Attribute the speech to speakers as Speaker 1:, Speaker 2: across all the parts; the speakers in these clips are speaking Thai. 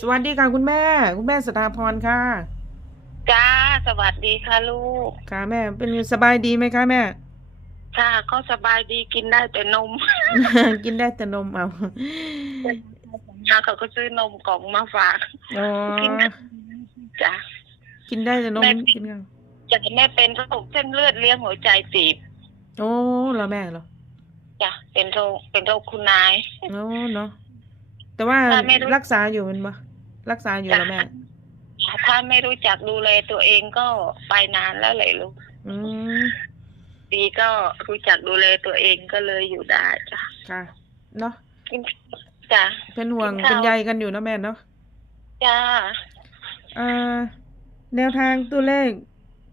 Speaker 1: สวัสดีค่ะคุณแม่ คุณแม่สถาพรค่ะ
Speaker 2: จ้า สวัสดีค่ะลูก
Speaker 1: ค่ะแม่ เป็นสบายดีไหมคะแม่
Speaker 2: ค่ะก็สบายดีกินได้แต่นม
Speaker 1: กินได้แต่นมเอา
Speaker 2: ค่ะเขาก็ซื้อนมกล่องมาฝาก
Speaker 1: อ๋อ
Speaker 2: กินจ้ะ
Speaker 1: กินได้แต่นม
Speaker 2: แม่
Speaker 1: กินกัน
Speaker 2: จะแม่เป็นโรคเส้นเลือดเลี้ยงหัวใจตีบ
Speaker 1: โอ้เหรอแม่เหรอ
Speaker 2: จ้ะเป็นโรคเป็นโรคคุณนาย
Speaker 1: โอ้เนาะแต่ว่า
Speaker 2: ถ้าไม่รู้
Speaker 1: รักษาอยู่มันปะ รักษาอยู่เหรอแม่
Speaker 2: ถ้าไม่รู้จักดูแลตัวเองก็ไปนานแล้วเลยลูก
Speaker 1: อืม
Speaker 2: ดีก็รู้จักดูแลตัวเองก็เลยอยู่ได้จ้ะ
Speaker 1: ค่ะเนาะ
Speaker 2: กินจ้ะ
Speaker 1: เป็นห่วง
Speaker 2: กินข้าว
Speaker 1: คุณยายกันอยู่เนาะแม่เนาะ
Speaker 2: จ้า
Speaker 1: อ่าแนวทางตัวเลข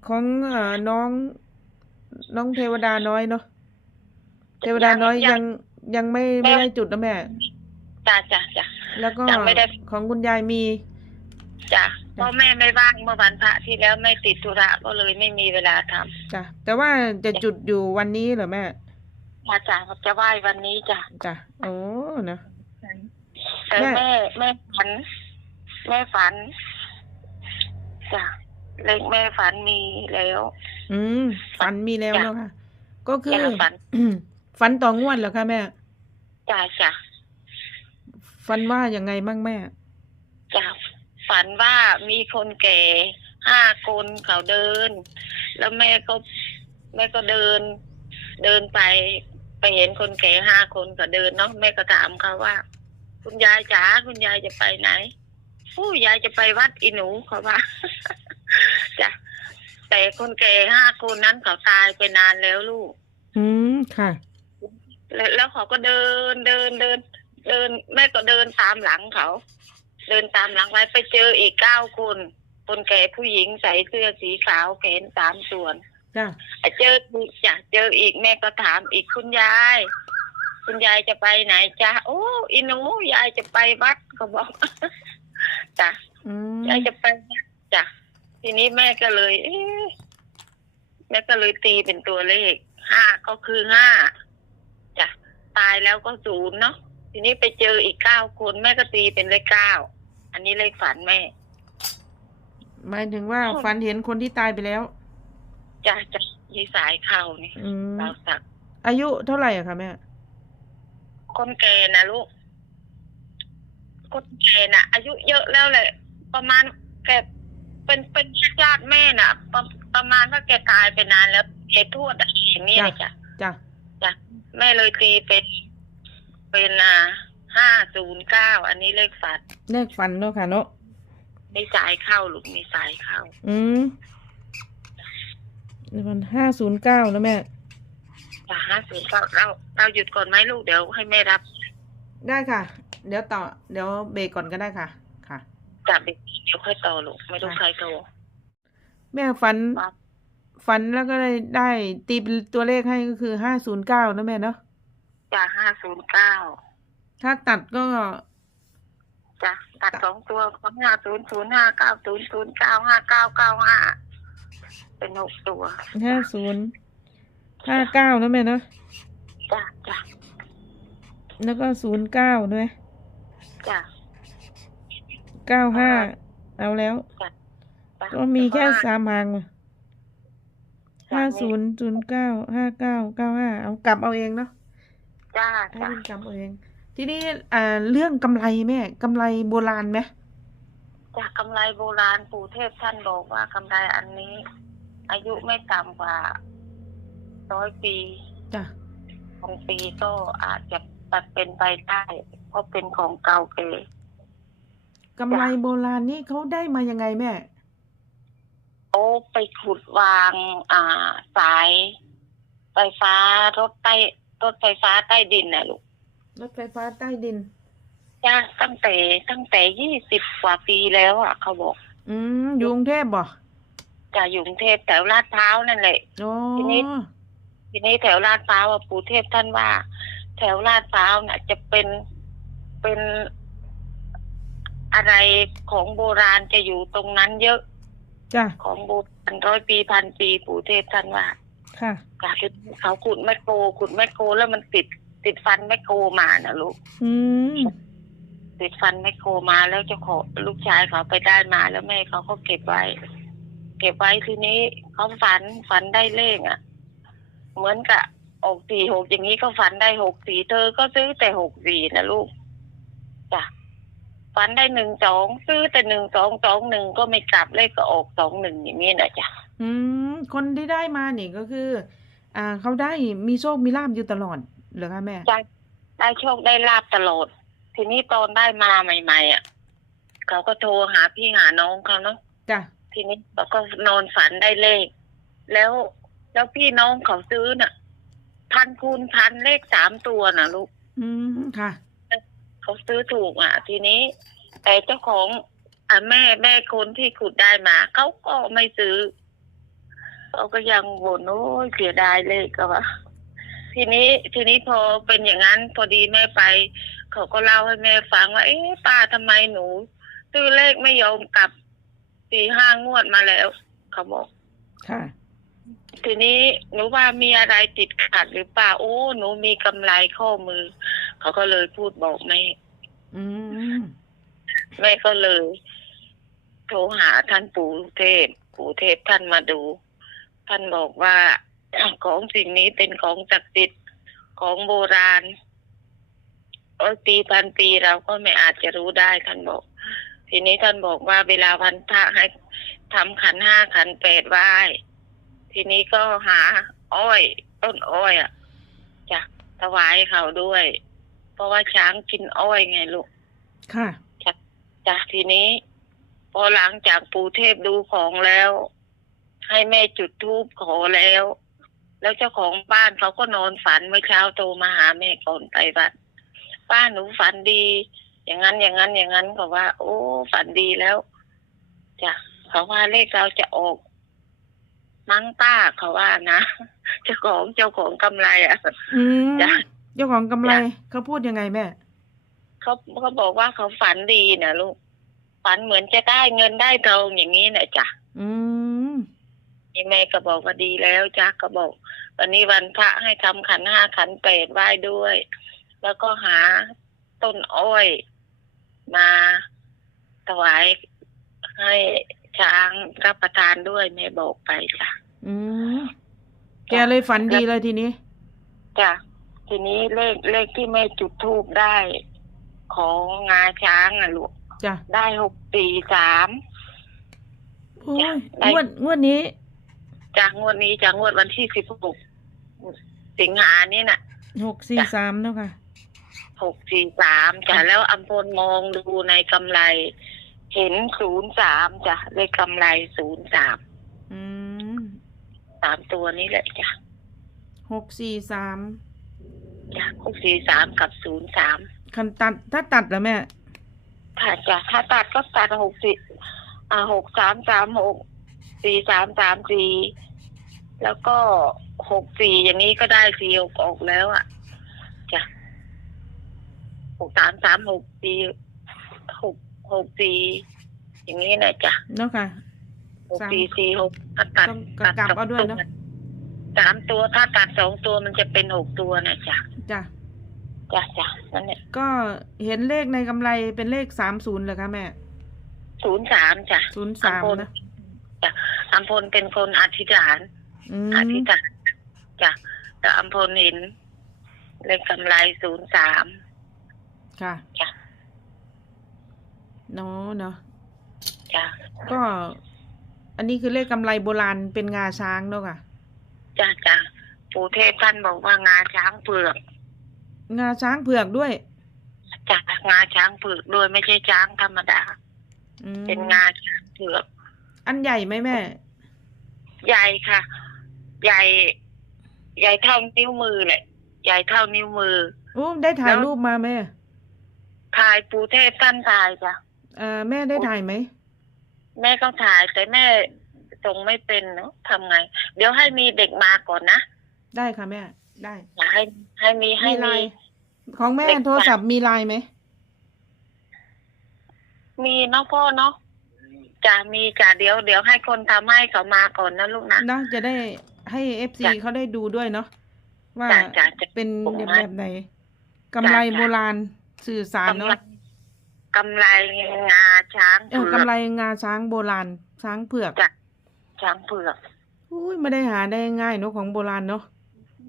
Speaker 1: ของเอ่อน้องน้องเทวดาน้อยเนาะเทวดาน้อยยังยังไม่ไม่ได้จุดนะแม่
Speaker 2: จ้าจ้าจ้า
Speaker 1: แล้วก็
Speaker 2: ยังไม่ได้
Speaker 1: ของคุณยายมี
Speaker 2: จ้ะเพราะแม่ไม่ว่างเมื่อวันพระที่แล้วแม่ติดธุระก็เลยไม่มีเวลาทำ
Speaker 1: จ้ะแต่ว่าจะจุดอยู่วันนี้เหรอแม่
Speaker 2: มาจ้ะจะไหว้วันนี้จ้ะ
Speaker 1: จ้ะโอ้เนอะ
Speaker 2: แต่
Speaker 1: แม่
Speaker 2: แม่แม่ฝัน แม่ฝันจ้ะเลขแม่ฝันมีแล้ว
Speaker 1: อืมฝันมีแล้ว
Speaker 2: จ้ะ
Speaker 1: เนาะค่ะ ก็คือ
Speaker 2: จ้ะฝัน
Speaker 1: ฝันต่องวดเหรอคะแม่
Speaker 2: จ้ะจ้ะ
Speaker 1: ฝันว่ายังไงบ้างแม่
Speaker 2: จ้ะฝันว่ามีคนแก่ห้าคนเขาเดิน แล้วแม่ก็แม่ก็เดิน เดินไปไปเห็นคนแก่ห้าคนเขาเดินเนาะแม่ก็ถามเขาว่า คุณยายจ๋าคุณยายจะไปไหนผู้ยายจะไปวัดอีหนูเขาว่าจ้ะแต่คนแก่ห้าคนนั้นเขาตายไปนานแล้วลูก
Speaker 1: อืมค่ะ
Speaker 2: แล้วแล้วเขาก็เดินเดินเดิน เดินแม่ก็เดินตามหลังเขา เดินตามหลังไว้ไปเจออีกเก้าคน คนแก่ผู้หญิงใส่เสื้อสีขาวแขนสามส่วน
Speaker 1: จ้ะ
Speaker 2: เจออีกจ้ะเจออีกแม่ก็ถามอีกคุณยาย คุณยายจะไปไหนจ้ะโอ้อีหนูยายจะไปวัดเขาบอกจ้ะ
Speaker 1: อืม
Speaker 2: ยายจะไปวัดจ้ะทีนี้แม่ก็เลย เอ๊ะแม่ก็เลยตีเป็นตัวเลขห้าก็คือห้าจ้ะตายแล้วก็ศูนย์เนาะ ทีนี้ไปเจออีกเก้าคนแม่ก็ตีเป็นเลขเก้าอันนี้เลขฝันแม่
Speaker 1: หมายถึงว่าฝันเห็นคนที่ตายไปแล้ว
Speaker 2: จ้ะจ้ะยีสายเข่านี่
Speaker 1: อืม
Speaker 2: เราสัก
Speaker 1: อายุเท่าไหร่อะคะแม่
Speaker 2: คนแก่นะลูก คนแก่น่ะ อายุเยอะแล้วแหละ ประมาณแกเป็นเป็นญาติแม่น่ะ ประประมาณว่าแกตายไปนานแล้วแกทวดอะไรอย่างนี้เลยจ้ะ
Speaker 1: จ้ะ
Speaker 2: จ้ะแม่เลยตีเป็น เป็นอ่าห้าศูนย์เก้าอันนี้เลขฝัน
Speaker 1: เลขฝันเนาะค่ะเนาะ
Speaker 2: มีสายเข้าลูกมีสายเข้า
Speaker 1: อืมเดี๋ยวมันห้าศูนย์เก้านะแม่
Speaker 2: จ้ะห้าศูนย์เก้าเราเราหยุดก่อนไหมลูกเดี๋ยวให้แม่รับ
Speaker 1: ได้ค่ะ เดี๋ยวต่อ เดี๋ยวเบรกก่อนก็ได้ค่ะ ค่ะ
Speaker 2: จับเด็กเดี๋ยวค่อยโตอลูกไม่ต้องใครโต
Speaker 1: แม่ฝัน
Speaker 2: ครับ
Speaker 1: ฝันแล้วก็ได้ได้ตีเป็นตัวเลขให้ก็คือห้าศูนย์เก้านะแม่เนาะ
Speaker 2: จ้ะห้าศูนย์เก้า
Speaker 1: ถ้าตัดก็
Speaker 2: จ้ะตัดสองตัวของห้าศูนย์ศูนย์ห้าเก้าศูนย์ศูนย์เก้าห้าเก้าเก้าห้าเป็นหกตัว
Speaker 1: ห้าศูนย์ห้าเก้านะแม่เนาะ
Speaker 2: จ้ะจ้ะ
Speaker 1: แล้วก็ศูนย์เก้าด้วย
Speaker 2: จ้ะ
Speaker 1: เก้าห้าเอาแล้ว
Speaker 2: จ้ะ
Speaker 1: ก็มีแค่
Speaker 2: เพระว่
Speaker 1: สามหางว่ะห้าศูนย์ศูนย์เก้าห้าเก้าเก้าห้าเอากลับเอาเองเนาะ
Speaker 2: จ้า
Speaker 1: ให้
Speaker 2: จ้ะ
Speaker 1: เป็นกลับเอาเอง ทีนี้อ่าเรื่องกำไรแม่กำไรโบราณไหม
Speaker 2: จากกำไรโบราณปู่เทพท่านบอกว่ากำไรอันนี้ อายุไม่ต่ำกว่าร้อยปี
Speaker 1: จ้ะ
Speaker 2: บางปีก็อาจจะตัดเป็นไปได้ เพราะเป็นของเก่าเก่
Speaker 1: กำไรโบราณนี่เขาได้มายังไงแม่
Speaker 2: โอ้ไปขุดวาง อ่า สาย ไฟฟ้ารถใต้ รถไฟฟ้าใต้ดินน่ะลูก
Speaker 1: รถไฟฟ้าใต้ดิน
Speaker 2: จ้าตั้งแต่ตั้งแต่ยี่สิบกว่าปีแล้วอะ เขาบอก
Speaker 1: อืมอยู่กรุงเทพบ่
Speaker 2: จะอยู่กรุงเทพแถวลาดพร้าวนั่นแหละ
Speaker 1: โอ้
Speaker 2: ทีนี้ ทีนี้แถวลาดพร้าวอะปู่เทพท่านว่า แถวลาดพร้าวน่ะ จะเป็นเป็นอะไรของโบราณจะอยู่ตรงนั้นเยอะ
Speaker 1: จ้ะ
Speaker 2: ของโบราณร้อยปีพันปีปู่เทพท่านว่า
Speaker 1: ค่ะ
Speaker 2: กาเขาขุดแมคโครขุดแมคโครแล้วมันติดติดฟันแมคโครมาน่ะลูก
Speaker 1: อืม
Speaker 2: ติดฟันไมโครมาแล้วเจ้าของลูกชายเขาไปได้มาแล้วแม่เขาก็เก็บไว้ เก็บไว้ทีนี้เขาฝันฝันได้เลขอะ เหมือนกับออกสี่หกอย่างนี้ก็ฝันได้หกสี่เธอก็ซื้อแต่หกสี่นะลูกจ้ะฝันได้หนึ่งสองซื้อแต่หนึ่งสองสองหนึ่งก็ไม่กลับเลขก็ออกสองหนึ่งอย่างนี้นะจ้ะ
Speaker 1: อืมคนที่ได้มานี่ก็คือ อ่า เขาได้มีโชคมีลาภอยู่ตลอดเหรอคะแม่
Speaker 2: ได้ได้โชคได้ลาบตลอดทีนี้ตอนได้มาใหม่ ๆ อะเขาก็โทรหาพี่หาน้องเขาเนาะ
Speaker 1: จ้ะ
Speaker 2: ทีนี้เขาก็นอนฝันได้เลข แล้วแล้วพี่น้องเขาซื้อน่ะ พันคูณพันเลขสามตัวน่ะลูก
Speaker 1: อืมค่ะ
Speaker 2: เขาซื้อถูกอะ ทีนี้ แต่เจ้าของอะแม่แม่คนที่ขุดได้มาเขาก็ไม่ซื้อ เขาก็ยังบ่นโอ้ยเสียดายเลขก็ว่าทีนี้ทีนี้พอเป็นอย่างนั้นพอดีแม่ไป เขาก็เล่าให้แม่ฟังว่า เอ๊ะป้าทำไมหนูซื้อเลขไม่ยอมกลับสี่ห้างวดมาแล้ว เขาบอก
Speaker 1: ค่ะ
Speaker 2: ทีนี้หนูว่ามีอะไรติดขัดหรือเปล่าโอ้หนูมีกำไรข้อมือ เขาก็เลยพูดบอกแม่
Speaker 1: อืม
Speaker 2: แม่ก็เลย โทรหาท่านปู่เทพปู่เทพท่านมาดู ท่านบอกว่าของสิ่งนี้เป็นของศักดิ์สิทธิ์ของโบราณโอ้ยปีพันปีเราก็ไม่อาจจะรู้ได้ท่านบอก ทีนี้ท่านบอกว่าเวลาวันพระให้ทำขันห้าขันแปดไหว้ทีนี้ก็หา อ้อย ต้นอ้อยอะจะถวายเขาด้วย เพราะว่าช้างกินอ้อยไงลูก
Speaker 1: ค่ะ
Speaker 2: จากทีนี้ พอหลังจากปู่เทพดูของแล้ว ให้แม่จุดธูปขอแล้ว แล้วเจ้าของบ้านเขาก็นอนฝันเมื่อเช้าโทรมาหาแม่ก่อนไปบัดป้าหนูฝันดี อย่างนั้นอย่างนั้นอย่างนั้นก็ว่า โอ้ ฝันดีแล้วจ้ะเขาว่าเลขเราจะออกมั้งป้าเขาว่านะเจ้าของเจ้าของกำไรอะ
Speaker 1: อืม
Speaker 2: จ้ะ
Speaker 1: เจ้าของกำไร
Speaker 2: จ้ะ
Speaker 1: เขาพูดยังไงแม่
Speaker 2: เขาเขาบอกว่าเขาฝันดีนะลูกฝันเหมือนจะได้เงินได้ทองอย่างนี้นะจ้ะ
Speaker 1: อืม
Speaker 2: นี่แม่ก็บอกว่าดีแล้วจ้ะก็บอก วันนี้วันพระให้ทำขันห้าขันแปดไหว้ด้วย แล้วก็หาต้นอ้อย มาถวายให้ช้างรับประทานด้วยแม่บอกไปจ้ะ
Speaker 1: อืมแกเลยฝันดีเลยทีนี้
Speaker 2: จ้ะทีนี้เลขเลขที่แม่จุดทูบได้ ของงาช้างอะลูก
Speaker 1: จ้ะ
Speaker 2: ได้หกสี่สาม
Speaker 1: โอ้ย
Speaker 2: ได้
Speaker 1: งวดงวดนี้
Speaker 2: จากงวดนี้จากงวดวันที่สิบหกสิงหานี่น่ะ
Speaker 1: หกสี่
Speaker 2: จ้ะ
Speaker 1: สามแล้วค่ะ
Speaker 2: หกสี่สามจ้ะแล้วอัมพลมองดูในกำไร เห็นศูนย์สามจ้ะเลขกำไรศูนย์สาม
Speaker 1: อืม
Speaker 2: สามตัวนี้แหละจ้ะ
Speaker 1: หกสี่สาม
Speaker 2: จ้ะหกสี่สามกับศูนย์สาม
Speaker 1: คันตัดถ้าตัดแล้วแม่
Speaker 2: ถ้าจ้ะถ้าตัดก็ตัดหกสี่อ่าหกสามสามหก สี่สามสามสี่แล้วก็หกสี่อย่างนี้ก็ได้สี่หกออกแล้วอะจ้ะหกสามสามหกสี่หกหกสี่อย่างนี้นะจ้ะ
Speaker 1: เนาะค่ะ
Speaker 2: หก
Speaker 1: สาม
Speaker 2: สี่สี่หกถ้าตัด
Speaker 1: ต้องกลับเอาด้วยเนอะ
Speaker 2: สามตัวถ้าตัดสองตัวมันจะเป็นหกตัวนะจ้ะ
Speaker 1: จ้ะ
Speaker 2: จ้ะจ้ะนั่นแหละ
Speaker 1: ก็เห็นเลขในกำไรเป็นเลขสามศูนย์เลยคะแม่
Speaker 2: ศูนย์สามจ้ะ
Speaker 1: ศูนย์สาม
Speaker 2: อัมพล
Speaker 1: นะ
Speaker 2: จ้ะ อัมพลเป็นคนอธิษฐาน
Speaker 1: อื
Speaker 2: อ
Speaker 1: ม
Speaker 2: ธิษฐานจ้ะแต่อัมพลเห็นเลขกำไรศูนย์สาม
Speaker 1: ค่ะ
Speaker 2: จ้ะ
Speaker 1: เนาะเนาะ
Speaker 2: จ้ะ
Speaker 1: ก็ อันนี้คือเลขกำไรโบราณเป็นงาช้างเนาะค่ะ
Speaker 2: จ้ะจ้ะปู่เทพท่านบอกว่างาช้างเผือก
Speaker 1: งาช้างเผือกด้วย
Speaker 2: จ้ะงาช้างเผือกด้วยไม่ใช่ช้างธรรมดา
Speaker 1: อืม
Speaker 2: เป็นงาช้างเผือก
Speaker 1: อันใหญ่ไหมแม่
Speaker 2: ใหญ่ค่ะ ใหญ่ ใหญ่เท่านิ้วมือเลยใหญ่เท่านิ้วมือ
Speaker 1: โอ้ได้ถ่าย
Speaker 2: แล้ว
Speaker 1: รูปมาแม่
Speaker 2: ถ่ายปู่เทพท่านถ่ายจ้ะ
Speaker 1: เอ่อแม่ได้ถ่ายไหม
Speaker 2: แม่ก็ถ่ายแต่แม่ส่งไม่เป็นเนาะทำไง เดี๋ยวให้มีเด็กมาก่อนนะ
Speaker 1: ได้ค่ะแม่ ได้
Speaker 2: อยากให้ให้มีให้
Speaker 1: มีไล
Speaker 2: มี
Speaker 1: น์ของแม่
Speaker 2: เด็ก
Speaker 1: โทรศัพท์มีไลน์ไหม
Speaker 2: มีเนาะพ่อเนาะ จะมีจ้ะเดี๋ยวเดี๋ยวให้คนทำให้เขามาก่อนนะลูกนะ
Speaker 1: เนาะจะได้ให้เอฟซี
Speaker 2: จ้ะ
Speaker 1: เขาได้ดูด้วยเนาะว่า
Speaker 2: จ้ะจ้ะจ้ะ
Speaker 1: เป็น
Speaker 2: ผม
Speaker 1: แบบ
Speaker 2: ให้
Speaker 1: แบบไหนกำไร
Speaker 2: จ้ะจ้ะ
Speaker 1: โบราณสื่อสารเนาะ
Speaker 2: กำไรงาช้าง
Speaker 1: เออกำไรงาช้างโบราณ ช้างเผือก
Speaker 2: จ้ะช้างเผือก
Speaker 1: อุ้ยไม่ได้หาได้ง่ายเนอะของโบราณเนาะ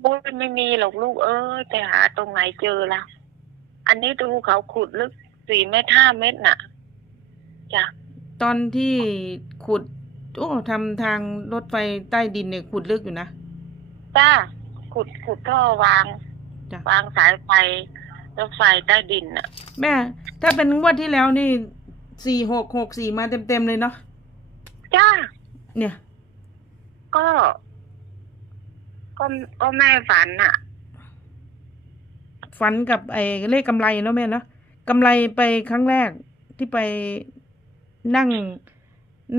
Speaker 2: โอ้ยไม่มีหรอกลูกเอ้ยแต่หาตรงไหนเจอละอันนี้ดูเขาขุดลึกสี่เมตรห้าเมตรน่ะจ้ะ
Speaker 1: ตอนที่ขุดโอ้ทำทางรถไฟใต้ดินเนี่ยขุดลึกอยู่นะ
Speaker 2: จ้าขุดขุดท่อวาง
Speaker 1: จ้ะ
Speaker 2: วางสายไฟรถไฟใต้ดินน่ะ
Speaker 1: แม่ ถ้าเป็นงวดที่แล้วนี่สี่หกหกสี่มาเต็มเต็มๆเลยเนาะ
Speaker 2: จ้า
Speaker 1: เนี่ย
Speaker 2: ก็ ก็ก็แม่ฝันน่ะ
Speaker 1: ฝันกับไอ้เลขกำไรเนาะแม่เนาะกำไรไปครั้งแรกที่ไป นั่ง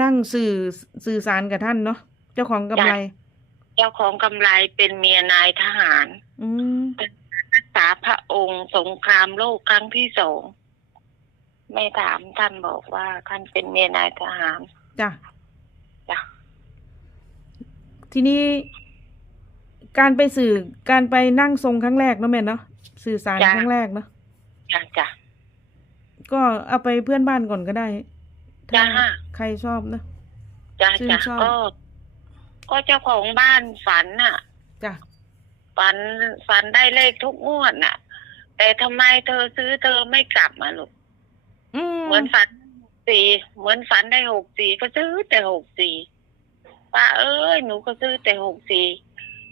Speaker 1: นั่งสื่อสื่อสารกับท่านเนาะเจ้าของกำไร
Speaker 2: เจ้าของกำไรเป็นเมียนายทหาร
Speaker 1: อืม
Speaker 2: รักษาพระองค์สงครามโลกครั้งที่สองแม่ถามท่านบอกว่าท่านเป็นเมียนายทหาร
Speaker 1: จ้ะ
Speaker 2: จ้ะ
Speaker 1: ทีนี้การไปสื่อการไปนั่งทรงครั้งแรกเนาะแม่เนาะสื่อสารครั้งแรกเนาะ
Speaker 2: จ้ะจ้ะ
Speaker 1: ก็เอาไปเพื่อนบ้านก่อนก็ได้ ถ้า
Speaker 2: จ้ะ
Speaker 1: ใครชอบเนาะ
Speaker 2: จ้ะ
Speaker 1: ชื่น
Speaker 2: จ้ะ
Speaker 1: ชอบ
Speaker 2: ก็ ก็เจ้าของบ้านฝันน่ะ
Speaker 1: จ้ะ
Speaker 2: ฝันฝันได้เลขทุกงวดน่ะ แต่ทำไมเธอซื้อเธอไม่กลับมาลูก
Speaker 1: อืม
Speaker 2: เหมือนฝันสี่เหมือนฝันได้หกสี่ก็ซื้อแต่หกสี่ป้าเอ้ยหนูก็ซื้อแต่หกสี่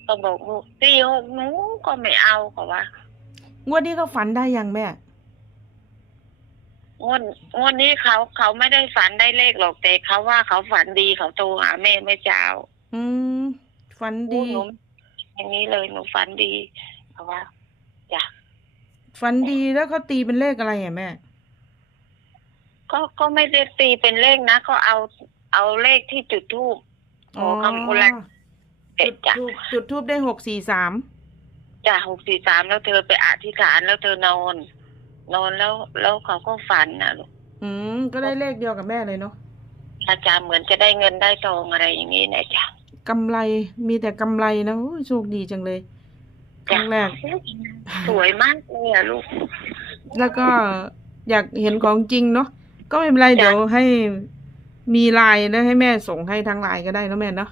Speaker 2: ก็บอกลูกสี่หกหนูก็ไม่เอาเขาว่า
Speaker 1: งวดนี้เขาฝันได้ยังแม่
Speaker 2: งวดงวดนี้เขาเขาไม่ได้ฝันได้เลขหรอกแต่เขาว่าเขาฝันดีเขาโทรหาแม่เมื่อเช้า
Speaker 1: อืมฝันดี
Speaker 2: หนูอย่างนี้เลยหนูฝันดีเขาว่าจ้ะ
Speaker 1: ฝันดีแล้วเขาตีเป็นเลขอะไรอะแม่
Speaker 2: ก็ก็ไม่ได้ตีเป็นเลขนะก็เอาเอาเลขที่จุดทูบขอคำโบราณเด็
Speaker 1: จุ
Speaker 2: ด
Speaker 1: ด
Speaker 2: จ้ะ
Speaker 1: ทูบจุดทูบได้หกสี่สาม
Speaker 2: จ้ะหกสี่สามแล้วเธอไปอธิษฐานแล้วเธอนอน นอนแล้วแล้วเขาก็ฝันนะลูก
Speaker 1: อืมก็ได้เลขเดียวกับแม่เลยเนาะ
Speaker 2: อาจารย์เหมือนจะได้เงินได้ทองอะไรอย่างนี้นะจ้ะ
Speaker 1: กำไรมีแต่กำไรนะโอ้ยโชคดีจังเลยค
Speaker 2: จ้ะ
Speaker 1: รั้งแรก
Speaker 2: สวยมากเลยอะลูก
Speaker 1: แล้วก็อยากเห็นของจริงเนาะก็ไม่เป็นไร
Speaker 2: จ้ะ
Speaker 1: เดี๋ยวให้มีไลน์แล้วให้แม่ส่งให้ทางไลน์ก็ได้เนอะแม่เนาะ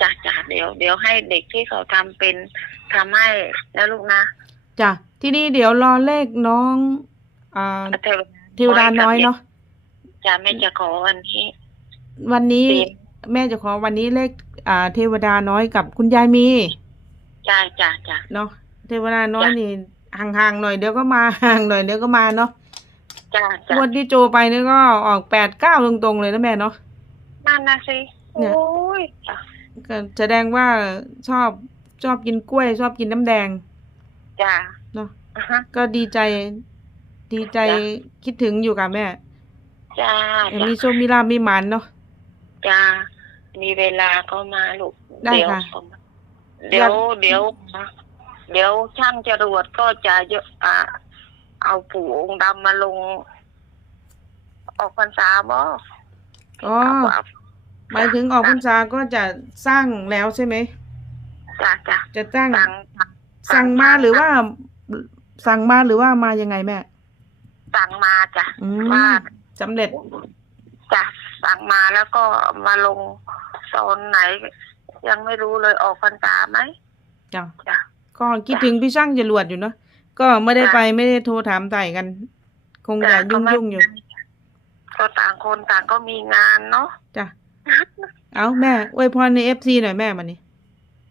Speaker 2: จ้ะจ้ะเดี๋ยวเดี๋ยวให้เด็กที่เขาทำเป็นทำให้นะลูกนะ
Speaker 1: จ้ะ ทีนี้เดี๋ยวรอเลขน้องอ่า
Speaker 2: เธอ
Speaker 1: เทวดาน้อยเนาะ
Speaker 2: จะไม่จะขอวันนี้
Speaker 1: วันนี้
Speaker 2: เต็ม
Speaker 1: แม่จะขอวันนี้เลขอ่า เทวดาน้อยกับคุณยายมี
Speaker 2: จ้ะจ้ะจ้ะ
Speaker 1: เนาะเทวดาน้อย
Speaker 2: จ้ะ
Speaker 1: นี่ห่างๆหน่อยเดี๋ยวก็มาห่างหน่อยเดี๋ยวก็มาเนาะ
Speaker 2: จ้ะจ้ะ
Speaker 1: งวดที่โจไปนี่ก็ออกแปดเก้าตรงๆเลยนะแม่เนาะ
Speaker 2: นั่นนะสิ
Speaker 1: เนี่
Speaker 2: โอ้
Speaker 1: ย
Speaker 2: ยจ้ะ
Speaker 1: ก็แสดงว่าชอบชอบกินกล้วย ชอบกินน้ำแดง
Speaker 2: จ้ะ
Speaker 1: เนาะ
Speaker 2: อ่าฮะ
Speaker 1: ก็ดีใจ ดีใจ
Speaker 2: จ้ะ
Speaker 1: คิดถึงอยู่กับแม่
Speaker 2: จ้ะ
Speaker 1: ยัง
Speaker 2: จ้ะ
Speaker 1: มีโชคมีลาภมีหมันเนาะ
Speaker 2: จ้ะมีเวลาก็มาลูก
Speaker 1: ได้
Speaker 2: เดี๋ยว
Speaker 1: ค่ะ
Speaker 2: ก็มาเดี๋ยวเดี๋ยวนะเดี๋ยวช่างจรวดก็จะเยอะอ่าเอาปู่องค์ดำมาลง ออกพรรษาบ่
Speaker 1: อ๋อ
Speaker 2: เอา
Speaker 1: หมายถึงออกพรรษาก็จะสร้างแล้วใช่ไหม
Speaker 2: จ้ะจ้ะ
Speaker 1: จะจ้าง
Speaker 2: สั่ง
Speaker 1: สั่งมาหรือว่า สั่งมาหรือว่ามายังไงแม่
Speaker 2: สั่งมาจ้ะ
Speaker 1: อืม
Speaker 2: ว่า
Speaker 1: สำเร็จ
Speaker 2: จ้ะสั่งมาแล้วก็มาลงตอนไหน ยังไม่รู้เลยออกพรรษาไหม
Speaker 1: จ้ะ
Speaker 2: จ้ะ
Speaker 1: ก็คิดถึงพี่ช่างจรวดอยู่เนาะก็ไม่ได้ไปไม่ได้โทรถามไต่กัน คงจะ
Speaker 2: จ้ะก็
Speaker 1: ยุ่ง
Speaker 2: ไม่
Speaker 1: ยุ่งๆอยู่
Speaker 2: ก็ต่างคนต่างก็มีงานเนาะ
Speaker 1: จ้ะเอาแม่อวยพรในเอฟซีหน่อยแม่มานี่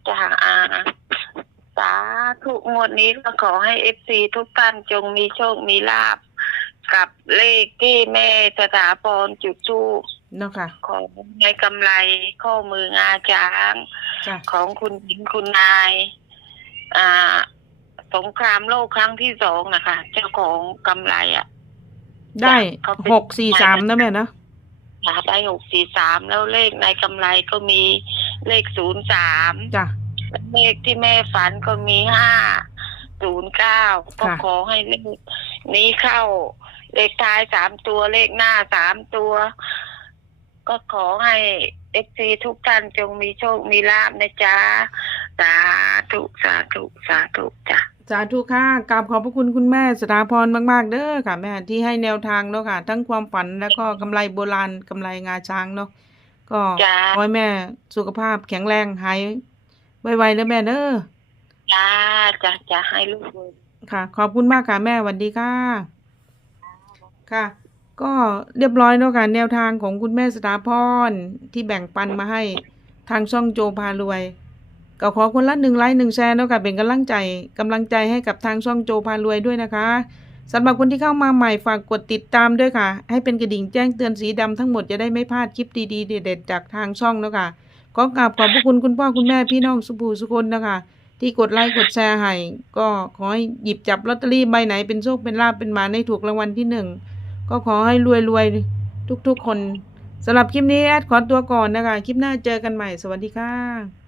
Speaker 2: จ้ะอ่าสาธุงวดนี้ก็ขอให้เอฟซีทุกท่านจงมีโชค มีลาบ กับเลขที่แม่สถาพรจุดทูป
Speaker 1: เนาะค่ะ
Speaker 2: ของในกำไรข้อมืองาช้าง
Speaker 1: จ้ะ
Speaker 2: ของคุณหญิงคุณนาย อ่า สงครามโลกครั้งที่สองนะคะ เจ้าของกำไรอะ
Speaker 1: ได้
Speaker 2: เขาเป็น
Speaker 1: หกสี่สามนะแม่นะ
Speaker 2: หาได้หกสี่สามแล้วเลขในกำไรก็มีเลขศูนย์สาม
Speaker 1: จ้ะ
Speaker 2: เลขที่แม่ฝันก็มีห้าศูนย์เก้าก็
Speaker 1: ค่ะ
Speaker 2: ขอให้เลขนี้เข้า เลขท้ายสามตัวเลขหน้าสามตัว ก็ขอให้เอฟซีทุกท่านจงมีโชคมีลาบนะจ๊ะ สาธุสาธุสาธุจ้ะ
Speaker 1: สาธุค่ะกราบขอบพระคุณคุณแม่สถาพรมาก ๆ เด้อค่ะ แม่ที่ให้แนวทางเนาะค่ะ ทั้งความฝันแล้วก็กำไรโบราณกำไรงาช้างเนาะก็
Speaker 2: จ้า
Speaker 1: ขอให้แม่สุขภาพแข็งแรงหาย ไวๆแล้วแม่เด้อ
Speaker 2: จ้าจะจะให้ลูกเลย
Speaker 1: ค่ะ ขอบคุณมากค่ะแม่สวัสดีค่ะ ค่ะ ก็เรียบร้อยเนาะค่ะแนวทางของคุณแม่สถาพรที่แบ่งปันมาให้ทางช่องโจพารวย ก็ขอคนละหนึ่งไลค์หนึ่งแชร์เนาะค่ะเป็นกำลังใจกำลังใจให้กับทางช่องโจพารวยด้วยนะคะสำหรับคนที่เข้ามาใหม่ฝากกดติดตามด้วยค่ะ ให้เป็นกระดิ่งแจ้งเตือนสีดำทั้งหมดจะได้ไม่พลาดคลิปดีๆเด็ดๆจากทางช่องเนาะค่ะ ขอกราบขอบพระคุณคุณพ่อคุณแม่พี่น้องสุภูสุคนนะคะ ที่กดไลค์กดแชร์ให้ก็ขอให้หยิบจับลอตเตอรี่ใบไหนเป็นโชคเป็นลาภเป็นมาให้ถูกรางวัลที่หนึ่งก็ขอให้รวยรวยทุกๆคนสำหรับคลิปนี้แอดขอตัวก่อนนะคะ คลิปหน้าเจอกันใหม่สวัสดีค่ะ